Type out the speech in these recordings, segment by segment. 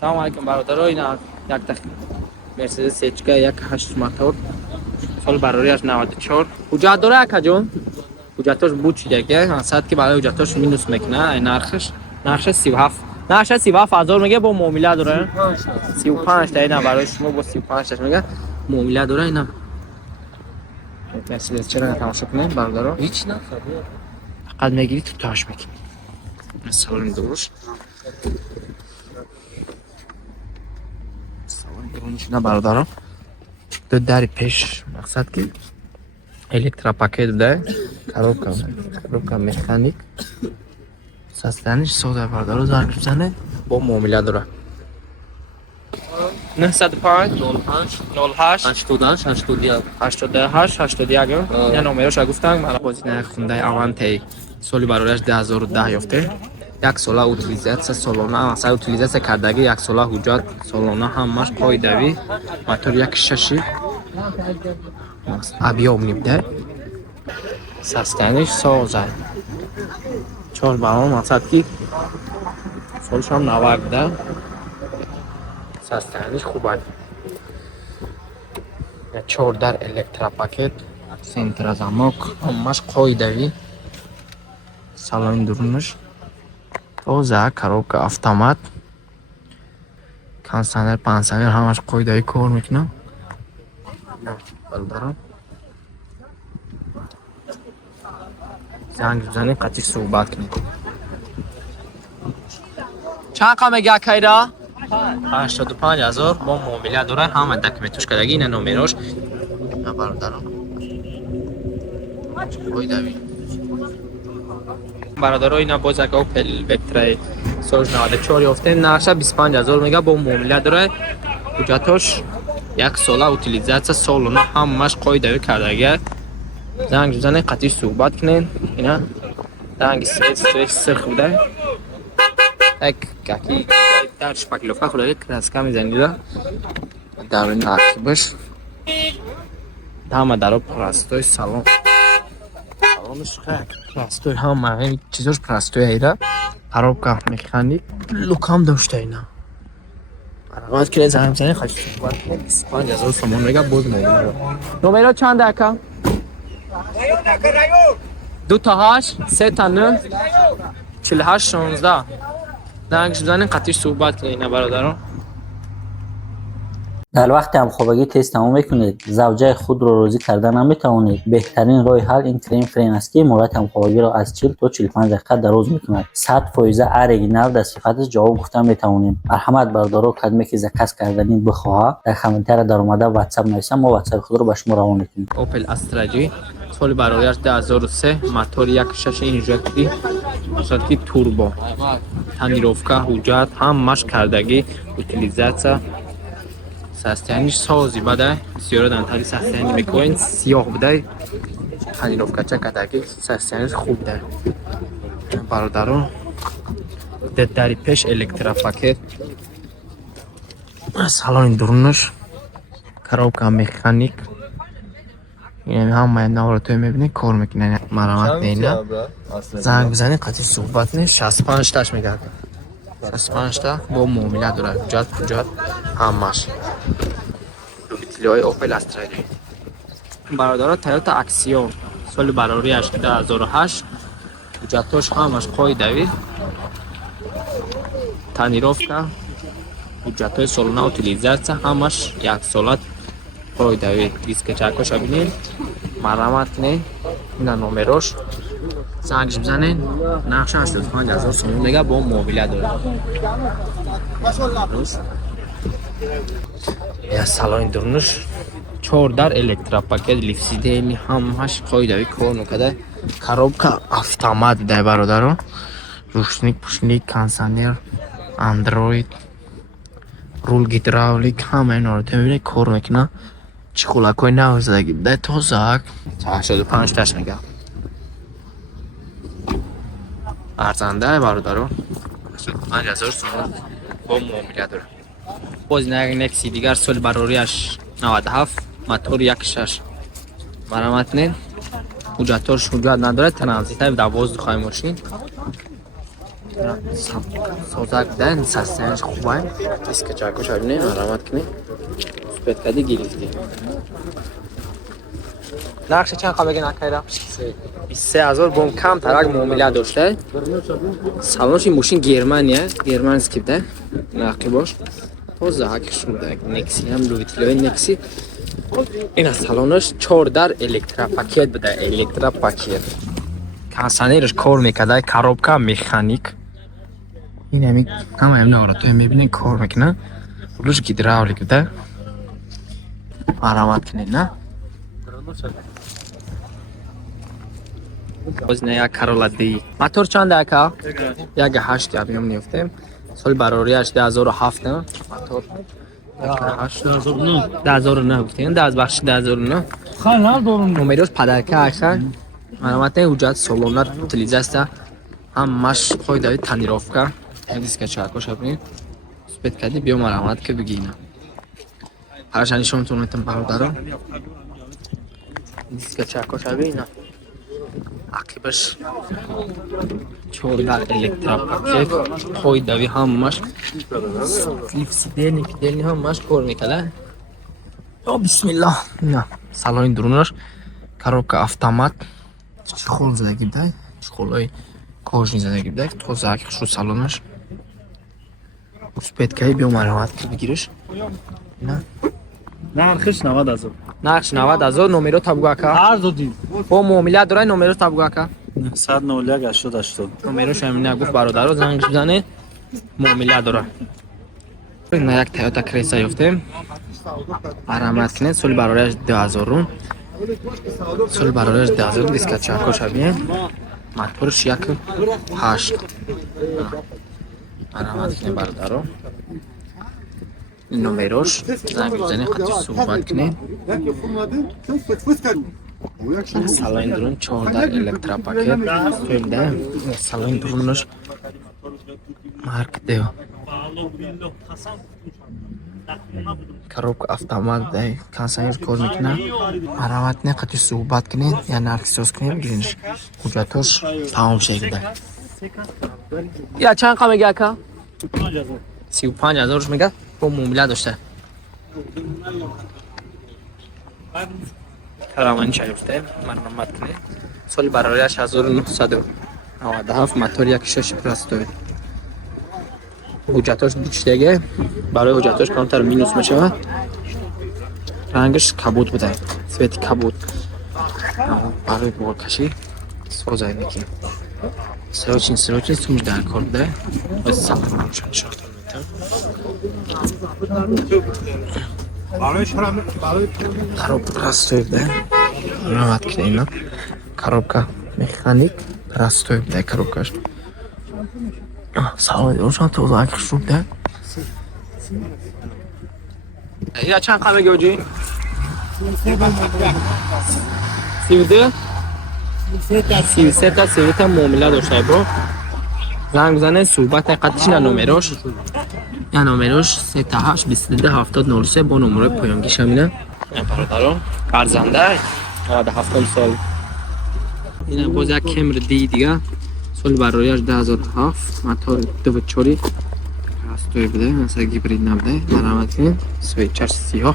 سلام علیکم برادران. این یک مرسدس سچکا 1.8 موتور سال براریش 94 حجت داره اکا جون. حجتاش بود شده که صد که برای حجتاش مینوس میکنه. این نرخش 37,000 میگه با معامله داره. 35 تا اینا برای شما با 35 تا میگه معامله داره. اینا مرسدس چرا تماشا کنین برادران؟ هیچ نه فقط میگیری تو تاش میکنی. سوال درست نه برادران. دو دری پیش مقصد که الکترا پاکت بوده. коробка مکانیک ساستنش سودا برادران. زنگ بزنه با معامله داره. 905 08 81 یا نمرش گفتم. من بازی خونده اونتی سالی برایش 2010 یافته. یک ساله اوتیلیزاسیا سالانه اصلا اوتیلیزاسیا کردگی یک ساله حجت سالانه همش قاعدوی موتور 1.6 объем میده. ساستنش سازه چون برام مقصد کی سالش هم 90 بوده. ساستنش خوبه. 14 الکترا پاکت سنتر زامک همش قاعدوی. سالن درونش اوزا коробка автомат کنسانر پانسانر همش قاعده‌ای کار میکنه. برادران زنگ بزنید قطعی صحبت کنید. چند قمه گه کیرا 85,000 با معامله داره. همه دکمنتش کردگی. این نمرش برادران قاعده‌ای. برادرای اینا باز یک اوپل وکترای سوژ 94 یافته. نقشه 25,000 میگه با معامله داره. حجتاش یک ساله اوتیلیزاسیا سالانه همش قاعدوی کردگی. زنگ بزنه قطعی صحبت کنین. اینا زنگ سرخ بوده. یک کاکی درش پاکلوفا خورده کراسکا میزنیده در این عقبش همه در پرستوی سالن سالنش خیلی پرستوی همه چیزاش پرستوی ایره. коробка مکانیک لوکام داشته. اینا وقت که زنگ بزنی خواهد صحبت کنید. 25,000 تومان میگه باز نمره چند دکا 2 تا 8 3 تا 9 48 16 زنگ بزنید قطعی صحبت کنید. اینا برادران در وقت همخوابگی تست تمام میکنید. زوجه خود رو راضی کردن نمیتوانید. بهترین راه حل این کریم فرین است که مدت همخوابگی را از 40 تا 45 دقیقه دراز میکند. 100% اریجینال در صفت جواب گفتن میتوانیم. مرحمت برادران کدمی که زکس کردنی بخواه در کامنتر در اومده واتساپ نویسم ما واتساپ خود رو به شما روان میکنیم. اوپل استرا جی سال برایش 2003 موتور 1.6 اینژکتری سرکی توربو تانیروفکا حجت همش کردگی اوتیلیزاسیا ساستنش سازی بده. بسیار دانتاری ساستنی میکنین سیاه بده. تانیروفکا چه کردگی ساستنش خوب ده. برادران دری پیش الکترا پاکت سالن درونش коробка مکانیک. یعنی همه نوارتوی میبینی کار میکنه. مرامت نینا زنگ بزنی قطعی صحبت نی. 65 تاش میگرد 65 تا با معامله داره. حجت همش روبیتلی های اوپل استرا جی. برادران تویوتا اکسیون سال براریش 2008 حجتاش همش قاعدوی تانیروفکا حجتای سالانه اوتیلیزاسیا همش یک سالت قاعدوی. دیسک چکاش ببینید. مرامت نه. اینا نمرش زنگ بزنین. نقشه 85,000 تومان میگه با معامله داره. یا سالن درونش 14 الکترا پاکت لیفسیده همش قاعدوی کار میکنه. коробка автомат ده برادران. روشنیک پوشنیک کنسانر اندروید رول گیدراولیک همه اینا رو میبینی کار میکنه. چی خلاکوی نوزدگی ده تازه 85 تاش میگه. ارزنده برادران 85,000 تومان با معامله داره. باز نکسی دیگر سال براریش 97 موتور 1.6 مرامت نه. حجتاش حجت نداره. تنازیت 12 خواهی ماشین سازک‌دن سستنش خوبه دیسک چاکوش ببینید مرامت کنید سپید کردی گرفتی نقش چند خواه بگین اکایرم 23,000 بوم کم ترک معامله داشته سالانش این موشین گرمانیه گرمانسکی بده نقی باش توزه حکی شده نکسی هم لویتیلوی نکسی این از سالانش 4 در الکترا پاکیت بده الکترا پاکیت کنسانیرش کار میکده کاروبکا مکانیک این همی همه هم نوارد تو هم میبینین کار میکنه روش گیدراولیک بده مرامت کنید نه وزنه یک کارولا دی موتور چنده اکا؟ یک 8 یا بیام نیفتیم سال براریش 10,007 موتور 10,009 گفتیم 10 بخش 10,009 نومریوش پدرکه اکا مرامت نه حجت سالونت تلیزه است همش خواهی دارید تنیرافکه دیسک چاکوش ببینید سپید کردی بیا مرامت که بگینه هرشانی شما تونیتم برادرم دیسک چاکوش ببینه عقیبش 4 در الکترا پاکت خواهی داوی همش لیفسی دلنی همش کار میکنه بسم الله نه سالان درونش коробка автомат чехол задагӣ дай чехолои кожни задагӣ дай тоза шу салонаш спеткаи биё маромат бигириш на нархиш 90,000 нархш 90,000 номеро табгу ака ҳар додӣ бо муомила дорай номеро табгу ака 101 номеро шамина гуфт бародаро зангш бизане муомила дора на як Toyota Cresta ёфтем маромат кинед соли барояш 2000 соли барояш 2000 диска чаркош абиен моторш 1.8 маромат кинед бародаро номерош занг бизане хати суҳбат кинед салони дурун 4 дар электропакет стоимда салони дурунаш марк део коробка автомат дай консайнер кор мекунад маромат не хати суҳбат кинед я нархи соз кинед гиринш ҳуҷҷатош тамом шегида я чанд қа мега ака 35,000 мега бо муомила дошта карамани шаёфте маромат кинед соли барояш 1997 мотор 1.6 простои ҳуҷҷатош дучтеге барои ҳуҷҷатош камтар минус мешавад рангаш кабуд буда цвети кабуд барои боғакашӣ созайники срочин сумш дар кор буда оз салонашон нишонтон метавад коробка простой буда рават кида ина коробка механик простой буда коробкаш салони рошон тоза акшуб да я чанд қа мега оҷи 32 33 та 30 та муомила доштай бро занг бизане суҳбат қатиш на номерош я номерош 38 22 70 03 бо номерои поёнгиш амина бародаро арзанда 70 сол ина боз як Camry D дига соли барояш 2007 мотор 2.4 простой буда масаи гибрид набуда маромат кинед свечаш сиёҳ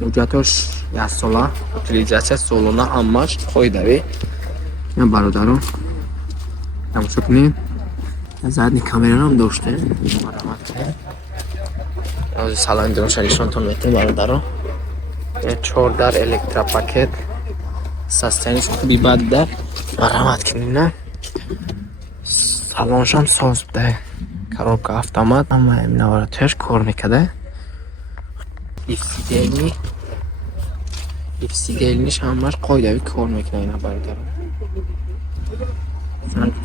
ҳуҷҷатош 1 сола утилизатсия солона ҳамаш қоидави я бародаро тамошо кинед задни камераам доште маромат кинед ози салони дурунша нишонтон метем бародаро 4 дар электропакет састениш хуби бад буда маромат кинед на салоншам соз буда коробка автомат ама наваратояш кор мекарда ифсиделниш ҳамаш қоидави кор мекунад ина бародаро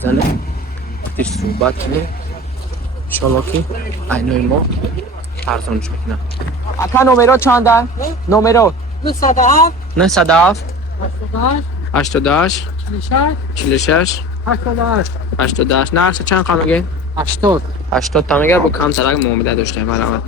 зане тиш суҳбат кинед иншоалло ки айнои мо арзониш мекунад ака номеро чанда номеро 97 88 46 88 нархша чанд қа мегӯед 80 та мегӯяд бо камтарак муомила доштаем маромат